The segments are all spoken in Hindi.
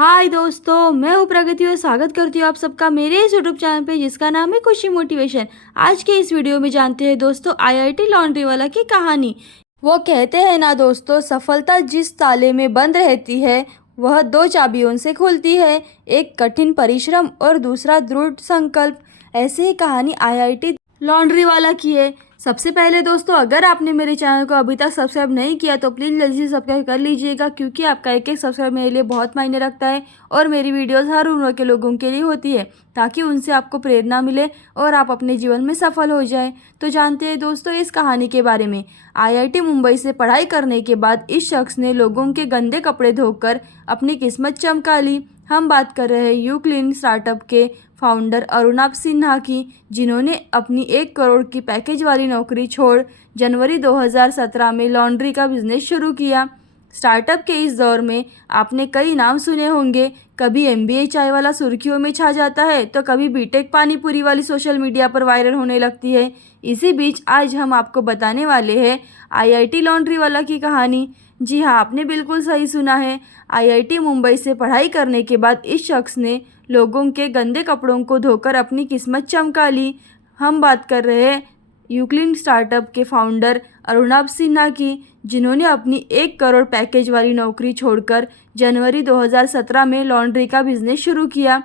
हाय दोस्तों, मैं हूँ प्रगति और स्वागत करती हूँ आप सबका मेरे इस यूट्यूब चैनल पे जिसका नाम है खुशी मोटिवेशन। आज के इस वीडियो में जानते हैं दोस्तों आईआईटी लॉन्ड्री वाला की कहानी। वो कहते हैं ना दोस्तों, सफलता जिस ताले में बंद रहती है वह दो चाबियों से खुलती है, एक कठिन परिश्रम और दूसरा दृढ़ संकल्प। ऐसे ही कहानी आईआईटी लॉन्ड्री वाला की है। सबसे पहले दोस्तों, अगर आपने मेरे चैनल को अभी तक सब्सक्राइब नहीं किया तो प्लीज़ जल्दी से सब्सक्राइब कर लीजिएगा, क्योंकि आपका एक एक सब्सक्राइब मेरे लिए बहुत मायने रखता है और मेरी वीडियोस हर उम्र के लोगों के लिए होती है, ताकि उनसे आपको प्रेरणा मिले और आप अपने जीवन में सफल हो जाएं। तो जानते हैं दोस्तों इस कहानी के बारे में। आईआईटी मुंबई से पढ़ाई करने के बाद इस शख्स ने लोगों के गंदे कपड़े धोकर अपनी किस्मत चमका ली। हम बात कर रहे हैं यूक्लिन स्टार्टअप के फाउंडर अरुणाभ सिन्हा की, जिन्होंने अपनी 1 करोड़ की पैकेज वाली नौकरी छोड़ जनवरी 2017 में लॉन्ड्री का बिजनेस शुरू किया। स्टार्टअप के इस दौर में आपने कई नाम सुने होंगे। कभी एमबीए चाय वाला सुर्खियों में छा जाता है तो कभी बीटेक पानीपुरी वाली सोशल मीडिया पर वायरल होने लगती है। इसी बीच आज हम आपको बताने वाले हैं आईआईटी लॉन्ड्री वाला की कहानी। जी हाँ, आपने बिल्कुल सही सुना है। आईआईटी मुंबई से पढ़ाई करने के बाद इस शख्स ने लोगों के गंदे कपड़ों को धोकर अपनी किस्मत चमका ली। हम बात कर रहे हैं यूक्लिन स्टार्टअप के फाउंडर अरुणाभ सिन्हा की, जिन्होंने अपनी 1 करोड़ पैकेज वाली नौकरी छोड़कर जनवरी 2017 में लॉन्ड्री का बिजनेस शुरू किया।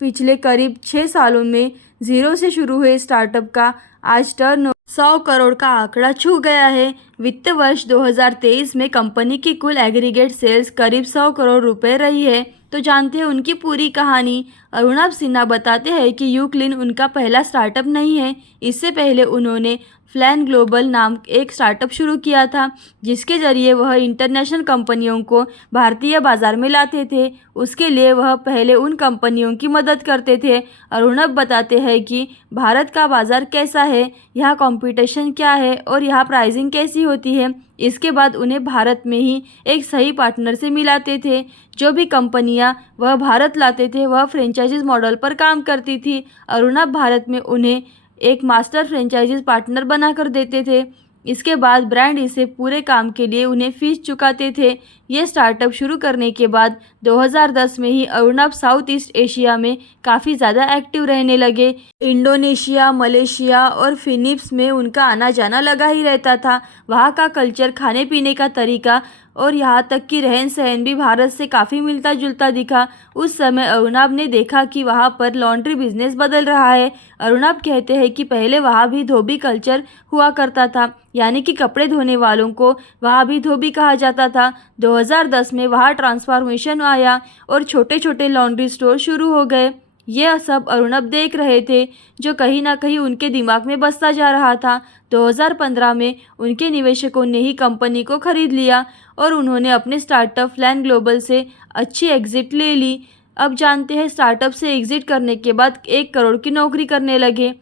पिछले करीब 6 सालों में जीरो से शुरू हुए स्टार्टअप का आज टर्न 100 करोड़ का आंकड़ा छू गया है। वित्त वर्ष 2023 में कंपनी की कुल एग्रीगेट सेल्स करीब 100 करोड़ रुपए रही है। तो जानते हैं उनकी पूरी कहानी। अरुणाभ सिन्हा बताते हैं कि यूक्लिन उनका पहला स्टार्टअप नहीं है। इससे पहले उन्होंने फ्लैन ग्लोबल नाम एक स्टार्टअप शुरू किया था, जिसके जरिए वह इंटरनेशनल कंपनियों को भारतीय बाजार में लाते थे। उसके लिए वह पहले उन कंपनियों की मदद करते थे। अरुणाभ बताते हैं कि भारत का बाज़ार कैसा है, यहाँ कंपटीशन क्या है और यहाँ प्राइसिंग कैसी होती है। इसके बाद उन्हें भारत में ही एक सही पार्टनर से मिलाते थे। जो भी कंपनियां वह भारत लाते थे वह फ्रेंचाइजीज मॉडल पर काम करती थी। अरुणाभ भारत में उन्हें एक मास्टर फ्रेंचाइजीज पार्टनर बनाकर देते थे। इसके बाद ब्रांड इसे पूरे काम के लिए उन्हें फीस चुकाते थे। ये स्टार्टअप शुरू करने के बाद 2010 में ही अरुणाभ साउथ ईस्ट एशिया में काफ़ी ज़्यादा एक्टिव रहने लगे। इंडोनेशिया, मलेशिया और फिलीपींस में उनका आना जाना लगा ही रहता था। वहाँ का कल्चर, खाने पीने का तरीका और यहाँ तक कि रहन सहन भी भारत से काफ़ी मिलता जुलता दिखा। उस समय अरुणाभ ने देखा कि वहाँ पर लॉन्ड्री बिजनेस बदल रहा है। अरुणाभ कहते हैं कि पहले वहाँ भी धोबी कल्चर हुआ करता था, यानी कि कपड़े धोने वालों को वहाँ भी धोबी कहा जाता था। 2010 में वहाँ ट्रांसफॉर्मेशन आया और छोटे छोटे लॉन्ड्री स्टोर शुरू हो गए। यह सब अरुणाभ देख रहे थे, जो कहीं ना कहीं उनके दिमाग में बसता जा रहा था। 2015 में उनके निवेशकों ने ही कंपनी को खरीद लिया और उन्होंने अपने स्टार्टअप फ्लैन ग्लोबल से अच्छी एग्जिट ले ली। अब जानते हैं स्टार्टअप से एग्जिट करने के बाद 1 करोड़ की नौकरी करने लगे।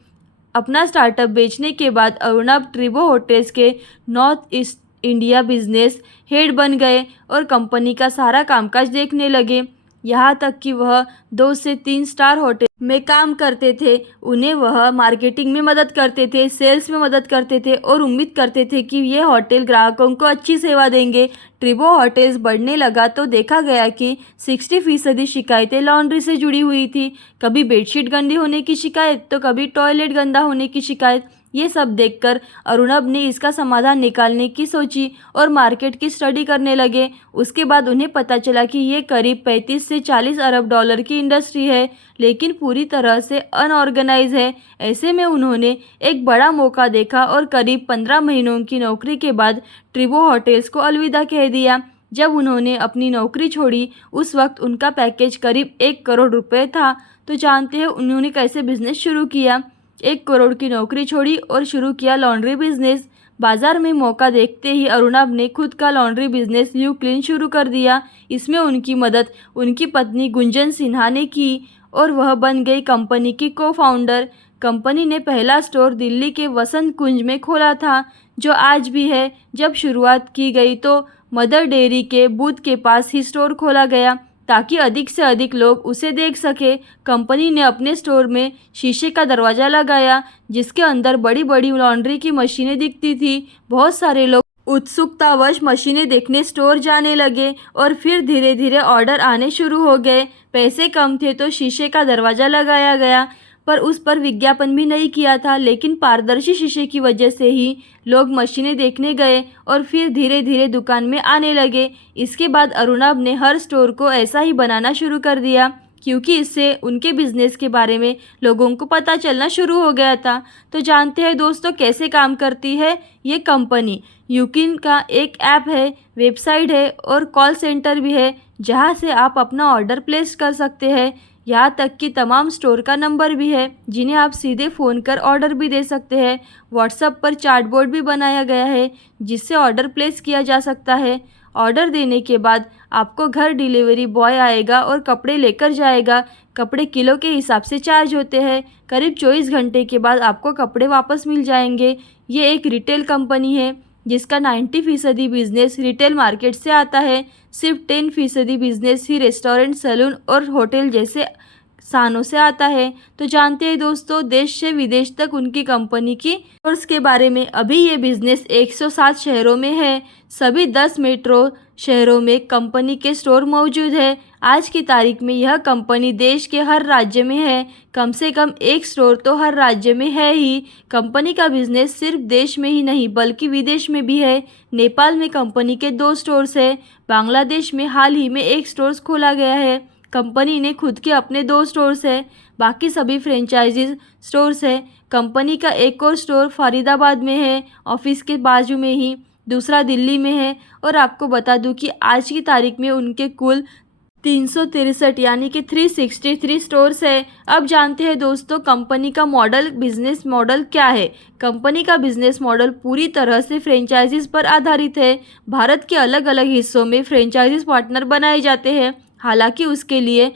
अपना स्टार्टअप बेचने के बाद अरुणाभ ट्रिबो होटल्स के north east India business head बन गए और कंपनी का सारा कामकाज देखने लगे। यहाँ तक कि वह 2 से 3 स्टार होटल में काम करते थे। उन्हें वह मार्केटिंग में मदद करते थे, सेल्स में मदद करते थे और उम्मीद करते थे कि ये होटल ग्राहकों को अच्छी सेवा देंगे। ट्रिबो होटल्स बढ़ने लगा तो देखा गया कि 60% शिकायतें लॉन्ड्री से जुड़ी हुई थी। कभी बेडशीट गंदी होने की शिकायत तो कभी टॉयलेट गंदा होने की शिकायत। ये सब देखकर अरुणाभ ने इसका समाधान निकालने की सोची और मार्केट की स्टडी करने लगे। उसके बाद उन्हें पता चला कि ये करीब 35 से 40 अरब डॉलर की इंडस्ट्री है, लेकिन पूरी तरह से अनऑर्गेनाइज है। ऐसे में उन्होंने एक बड़ा मौका देखा और करीब 15 महीनों की नौकरी के बाद ट्रिबो होटल्स को अलविदा कह दिया। जब उन्होंने अपनी नौकरी छोड़ी उस वक्त उनका पैकेज करीब 1 करोड़ रुपए था। तो जानते हैं उन्होंने कैसे बिजनेस शुरू किया। 1 करोड़ की नौकरी छोड़ी और शुरू किया लॉन्ड्री बिजनेस। बाजार में मौका देखते ही अरुणाभ ने खुद का लॉन्ड्री बिजनेस यूक्लिन शुरू कर दिया। इसमें उनकी मदद उनकी पत्नी गुंजन सिन्हा ने की और वह बन गई कंपनी की को फाउंडर। कंपनी ने पहला स्टोर दिल्ली के वसंत कुंज में खोला था, जो आज भी है। जब शुरुआत की गई तो मदर डेयरी के बूथ के पास ही स्टोर खोला गया, ताकि अधिक से अधिक लोग उसे देख सके। कंपनी ने अपने स्टोर में शीशे का दरवाज़ा लगाया, जिसके अंदर बड़ी बड़ी लॉन्ड्री की मशीनें दिखती थी। बहुत सारे लोग उत्सुकतावश मशीनें देखने स्टोर जाने लगे और फिर धीरे धीरे ऑर्डर आने शुरू हो गए। पैसे कम थे तो शीशे का दरवाज़ा लगाया गया, पर उस पर विज्ञापन भी नहीं किया था। लेकिन पारदर्शी शीशे की वजह से ही लोग मशीनें देखने गए और फिर धीरे धीरे दुकान में आने लगे। इसके बाद अरुणव ने हर स्टोर को ऐसा ही बनाना शुरू कर दिया, क्योंकि इससे उनके बिजनेस के बारे में लोगों को पता चलना शुरू हो गया था। तो जानते हैं दोस्तों कैसे काम करती है ये कंपनी। यूकिन का एक ऐप है, वेबसाइट है और कॉल सेंटर भी है, जहां से आप अपना ऑर्डर प्लेस कर सकते हैं। यहाँ तक कि तमाम स्टोर का नंबर भी है, जिन्हें आप सीधे फ़ोन कर ऑर्डर भी दे सकते हैं। व्हाट्सएप पर चैटबॉट भी बनाया गया है, जिससे ऑर्डर प्लेस किया जा सकता है। ऑर्डर देने के बाद आपको घर डिलीवरी बॉय आएगा और कपड़े लेकर जाएगा। कपड़े किलो के हिसाब से चार्ज होते हैं। करीब 24 घंटे के बाद आपको कपड़े वापस मिल जाएंगे। ये एक रिटेल कंपनी है, जिसका 90% बिजनेस रिटेल मार्केट से आता है। सिर्फ 10% बिजनेस ही रेस्टोरेंट, सैलून और होटल जैसे स्थानों से आता है। तो जानते हैं दोस्तों देश से विदेश तक उनकी कंपनी की स्टोर्स के बारे में। अभी ये बिजनेस 107 शहरों में है। सभी 10 मेट्रो शहरों में कंपनी के स्टोर मौजूद है। आज की तारीख में यह कंपनी देश के हर राज्य में है। कम से कम एक स्टोर तो हर राज्य में है ही। कंपनी का बिजनेस सिर्फ देश में ही नहीं बल्कि विदेश में भी है। नेपाल में कंपनी के 2 स्टोर्स है। बांग्लादेश में हाल ही में एक स्टोर्स खोला गया है। कंपनी ने खुद के अपने 2 स्टोर्स है, बाकी सभी फ्रेंचाइजीज स्टोर्स है। कंपनी का एक और स्टोर फरीदाबाद में है, ऑफिस के बाजू में ही। दूसरा दिल्ली में है। और आपको बता दूं कि आज की तारीख में उनके कुल 363 यानी कि 363 स्टोर्स है। अब जानते हैं दोस्तों कंपनी का बिजनेस मॉडल क्या है। कंपनी का बिजनेस मॉडल पूरी तरह से फ्रेंचाइजीज पर आधारित है। भारत के अलग अलग हिस्सों में फ्रेंचाइजीज पार्टनर बनाए जाते हैं। हालांकि उसके लिए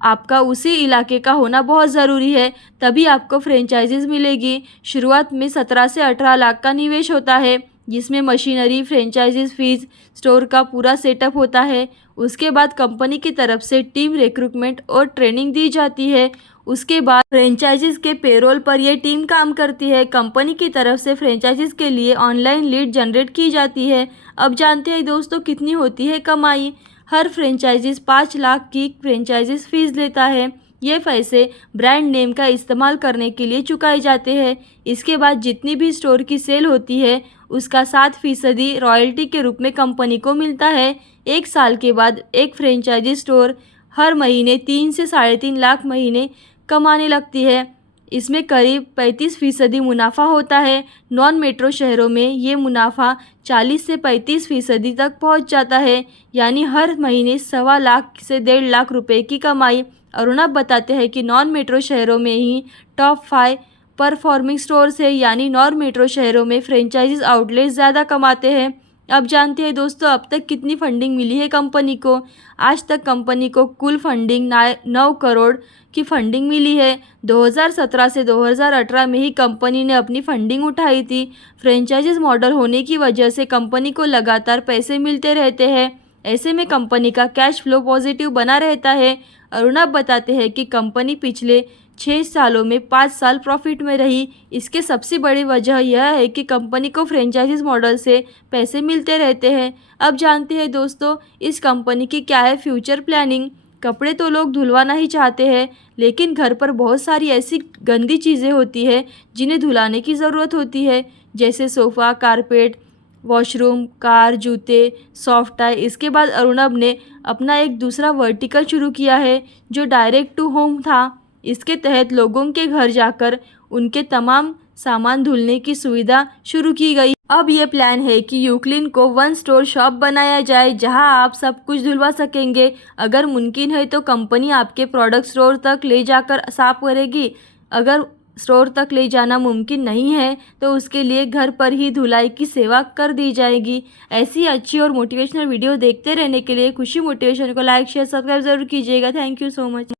आपका उसी इलाके का होना बहुत ज़रूरी है, तभी आपको फ्रेंचाइजीज मिलेगी। शुरुआत में 17 से 18 लाख का निवेश होता है, जिसमें मशीनरी, फ्रेंचाइजीज फीस, स्टोर का पूरा सेटअप होता है। उसके बाद कंपनी की तरफ से टीम रिक्रूटमेंट और ट्रेनिंग दी जाती है। उसके बाद फ्रेंचाइजीज के पेरोल पर यह टीम काम करती है। कंपनी की तरफ से फ्रेंचाइजीज के लिए ऑनलाइन लीड जनरेट की जाती है। अब जानते हैं दोस्तों कितनी होती है कमाई। हर फ्रेंचाइजीज 5 लाख की फ्रेंचाइजीज फीस लेता है। ये पैसे ब्रांड नेम का इस्तेमाल करने के लिए चुकाए जाते हैं। इसके बाद जितनी भी स्टोर की सेल होती है उसका 7% रॉयल्टी के रूप में कंपनी को मिलता है। 1 साल के बाद एक फ्रेंचाइजी स्टोर हर महीने 3 से 3.5 लाख महीने कमाने लगती है। इसमें करीब 35% मुनाफा होता है। नॉन मेट्रो शहरों में ये मुनाफा 40 से 35% तक पहुंच जाता है, यानी हर महीने 1.25 लाख से 1.5 लाख रुपए की कमाई। अरुणव बताते हैं कि नॉन मेट्रो शहरों में ही टॉप 5 परफॉर्मिंग स्टोर्स है, यानी नॉन मेट्रो शहरों में फ्रेंचाइजीज आउटलेट ज़्यादा कमाते हैं। अब जानते हैं दोस्तों अब तक कितनी फंडिंग मिली है कंपनी को। आज तक कंपनी को कुल फंडिंग 9 करोड़ की फंडिंग मिली है। 2017 से 2018 में ही कंपनी ने अपनी फंडिंग उठाई थी। फ्रेंचाइजीज मॉडल होने की वजह से कंपनी को लगातार पैसे मिलते रहते हैं। ऐसे में कंपनी का कैश फ्लो पॉजिटिव बना रहता है। अरुणव बताते हैं कि कंपनी पिछले 6 सालों में 5 साल प्रॉफिट में रही। इसके सबसे बड़ी वजह यह है कि कंपनी को फ्रेंचाइजीज मॉडल से पैसे मिलते रहते हैं। अब जानते हैं दोस्तों इस कंपनी की क्या है फ्यूचर प्लानिंग। कपड़े तो लोग धुलवाना ही चाहते हैं, लेकिन घर पर बहुत सारी ऐसी गंदी चीज़ें होती है जिन्हें धुलाने की ज़रूरत होती है, जैसे सोफ़ा, कारपेट, वॉशरूम, कार, जूते, सॉफ्ट टाई। इसके बाद अरुणव ने अपना एक दूसरा वर्टिकल शुरू किया है जो डायरेक्ट टू होम था। इसके तहत लोगों के घर जाकर उनके तमाम सामान धुलने की सुविधा शुरू की गई। अब ये प्लान है कि यूक्लिन को 1 स्टोर शॉप बनाया जाए जहां आप सब कुछ धुलवा सकेंगे। अगर मुमकिन है तो कंपनी आपके प्रोडक्ट स्टोर तक ले जाकर साफ करेगी। अगर स्टोर तक ले जाना मुमकिन नहीं है तो उसके लिए घर पर ही धुलाई की सेवा कर दी जाएगी। ऐसी अच्छी और मोटिवेशनल वीडियो देखते रहने के लिए खुशी मोटिवेशन को लाइक, शेयर, सब्सक्राइब जरूर कीजिएगा। Thank you so much.